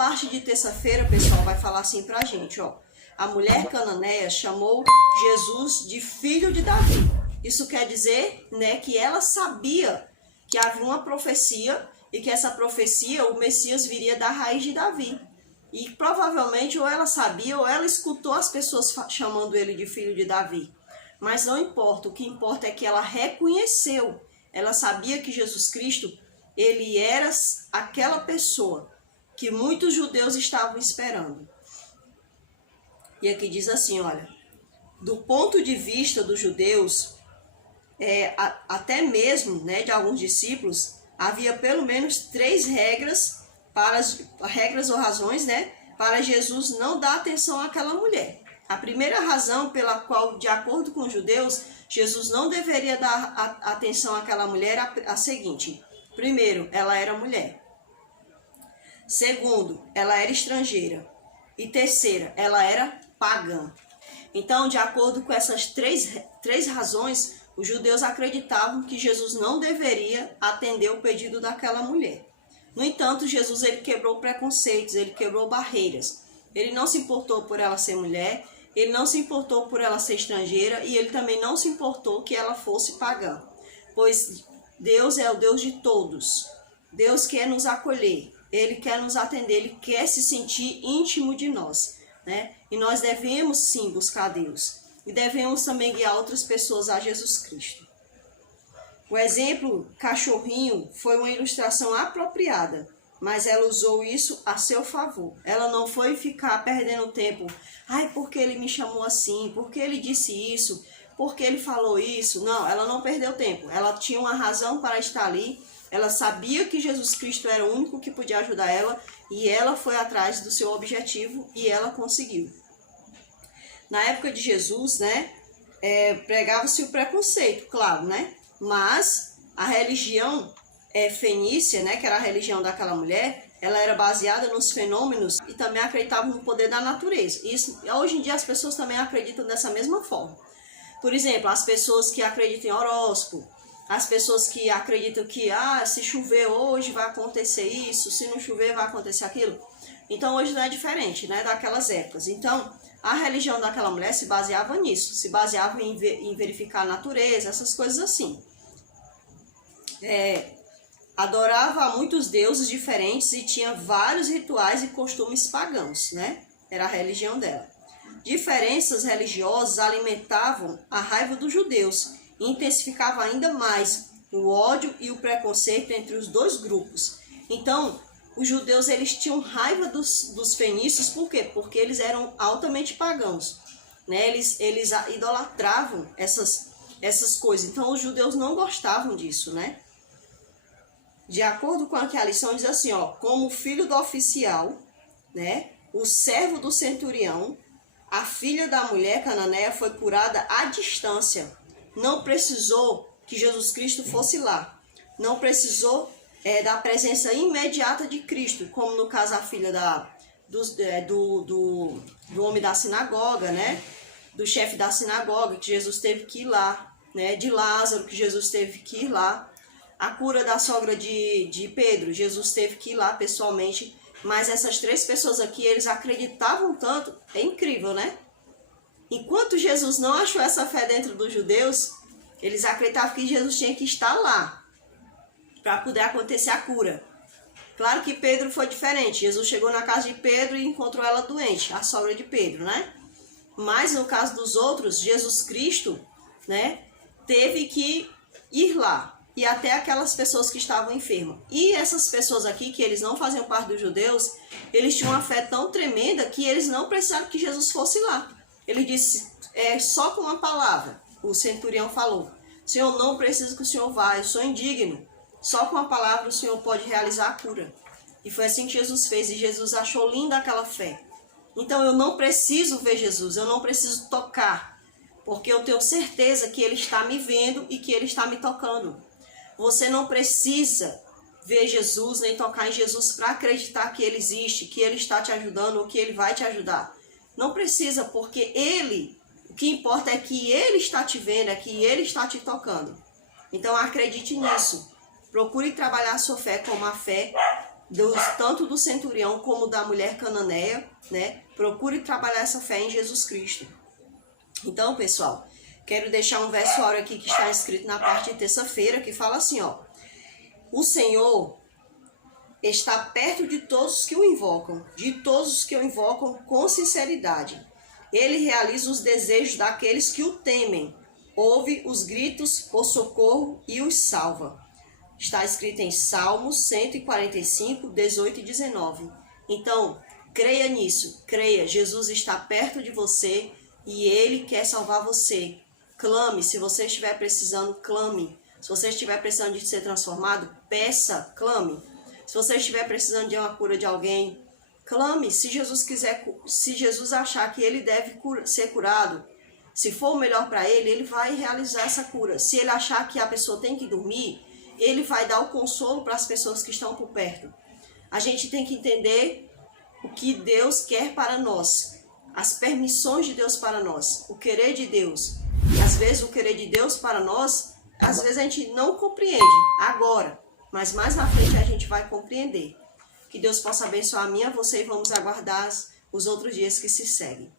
parte de terça-feira, pessoal, vai falar assim pra gente, ó. A mulher cananeia chamou Jesus de filho de Davi. Isso quer dizer, né, que ela sabia que havia uma profecia e que essa profecia, o Messias viria da raiz de Davi. E provavelmente ou ela sabia ou ela escutou as pessoas chamando ele de filho de Davi. Mas não importa, o que importa é que ela reconheceu, ela sabia que Jesus Cristo, ele era aquela pessoa que muitos judeus estavam esperando. E aqui diz assim, olha, do ponto de vista dos judeus, até mesmo, né, de alguns discípulos, havia pelo menos 3 regras, regras ou razões, né, para Jesus não dar atenção àquela mulher. A primeira razão pela qual, de acordo com os judeus, Jesus não deveria dar atenção àquela mulher é a seguinte. Primeiro, ela era mulher. Segundo, ela era estrangeira. E terceira, ela era pagã. Então, de acordo com essas três razões, os judeus acreditavam que Jesus não deveria atender o pedido daquela mulher. No entanto, Jesus ele quebrou preconceitos, ele quebrou barreiras. Ele não se importou por ela ser mulher, ele não se importou por ela ser estrangeira e ele também não se importou que ela fosse pagã. Pois Deus é o Deus de todos. Deus quer nos acolher, ele quer nos atender, ele quer se sentir íntimo de nós, né? E nós devemos sim buscar Deus. E devemos também guiar outras pessoas a Jesus Cristo. O exemplo cachorrinho foi uma ilustração apropriada, mas ela usou isso a seu favor. Ela não foi ficar perdendo tempo. Ai, porque ele me chamou assim? Porque ele disse isso? Porque ele falou isso? Não, ela não perdeu tempo. Ela tinha uma razão para estar ali. Ela sabia que Jesus Cristo era o único que podia ajudar ela. E ela foi atrás do seu objetivo e ela conseguiu. Na época de Jesus, né, pregava-se o preconceito, claro, né? Mas a religião fenícia, né, que era a religião daquela mulher, ela era baseada nos fenômenos e também acreditavam no poder da natureza. Isso, hoje em dia as pessoas também acreditam dessa mesma forma. Por exemplo, as pessoas que acreditam em horóscopo, as pessoas que acreditam que se chover hoje vai acontecer isso, se não chover vai acontecer aquilo. Então hoje não é diferente, né, daquelas épocas. Então a religião daquela mulher se baseava nisso, se baseava em verificar a natureza, essas coisas assim. Adorava a muitos deuses diferentes e tinha vários rituais e costumes pagãos, né? Era a religião dela. Diferenças religiosas alimentavam a raiva dos judeus e intensificava ainda mais o ódio e o preconceito entre os dois grupos. Então, os judeus eles tinham raiva dos fenícios, por quê? Porque eles eram altamente pagãos, né? Eles idolatravam essas coisas. Então, os judeus não gostavam disso, né? De acordo com aqui a lição, diz assim, ó, como filho do oficial, né, o servo do centurião, a filha da mulher cananeia foi curada à distância. Não precisou que Jesus Cristo fosse lá. Não precisou da presença imediata de Cristo, como no caso a filha do homem da sinagoga, né, do chefe da sinagoga, que Jesus teve que ir lá, né, de Lázaro, que Jesus teve que ir lá. A cura da sogra de Pedro, Jesus teve que ir lá pessoalmente, mas essas 3 pessoas aqui, eles acreditavam tanto, é incrível, né? Enquanto Jesus não achou essa fé dentro dos judeus, eles acreditavam que Jesus tinha que estar lá, para poder acontecer a cura. Claro que Pedro foi diferente, Jesus chegou na casa de Pedro e encontrou ela doente, a sogra de Pedro, né? Mas no caso dos outros, Jesus Cristo, né, teve que ir lá. E até aquelas pessoas que estavam enfermas. E essas pessoas aqui, que eles não faziam parte dos judeus, eles tinham uma fé tão tremenda que eles não precisaram que Jesus fosse lá. Ele disse, só com uma palavra, o centurião falou, Senhor, não preciso que o Senhor vá, eu sou indigno. Só com uma palavra o Senhor pode realizar a cura. E foi assim que Jesus fez, e Jesus achou linda aquela fé. Então eu não preciso ver Jesus, eu não preciso tocar, porque eu tenho certeza que Ele está me vendo e que Ele está me tocando. Você não precisa ver Jesus, nem tocar em Jesus para acreditar que Ele existe, que Ele está te ajudando ou que Ele vai te ajudar. Não precisa, porque o que importa é que Ele está te vendo, é que Ele está te tocando. Então acredite nisso. Procure trabalhar a sua fé como a fé tanto do centurião como da mulher cananeia, né? Procure trabalhar essa fé em Jesus Cristo. Então, pessoal, quero deixar um verso áureo aqui que está escrito na parte de terça-feira, que fala assim, ó: o Senhor está perto de todos os que o invocam, com sinceridade. Ele realiza os desejos daqueles que o temem, ouve os gritos por socorro e os salva. Está escrito em Salmos 145, 18 e 19. Então, creia nisso, creia, Jesus está perto de você e Ele quer salvar você. Clame, se você estiver precisando, clame. Se você estiver precisando de ser transformado, peça, clame. Se você estiver precisando de uma cura de alguém, clame. Se Jesus achar que ele deve ser curado, se for o melhor para ele, ele vai realizar essa cura. Se ele achar que a pessoa tem que dormir, ele vai dar o consolo para as pessoas que estão por perto. A gente tem que entender o que Deus quer para nós, as permissões de Deus para nós, o querer de Deus. E às vezes o querer de Deus para nós, às vezes a gente não compreende agora, mas mais na frente a gente vai compreender. Que Deus possa abençoar a mim e a você e vamos aguardar os outros dias que se seguem.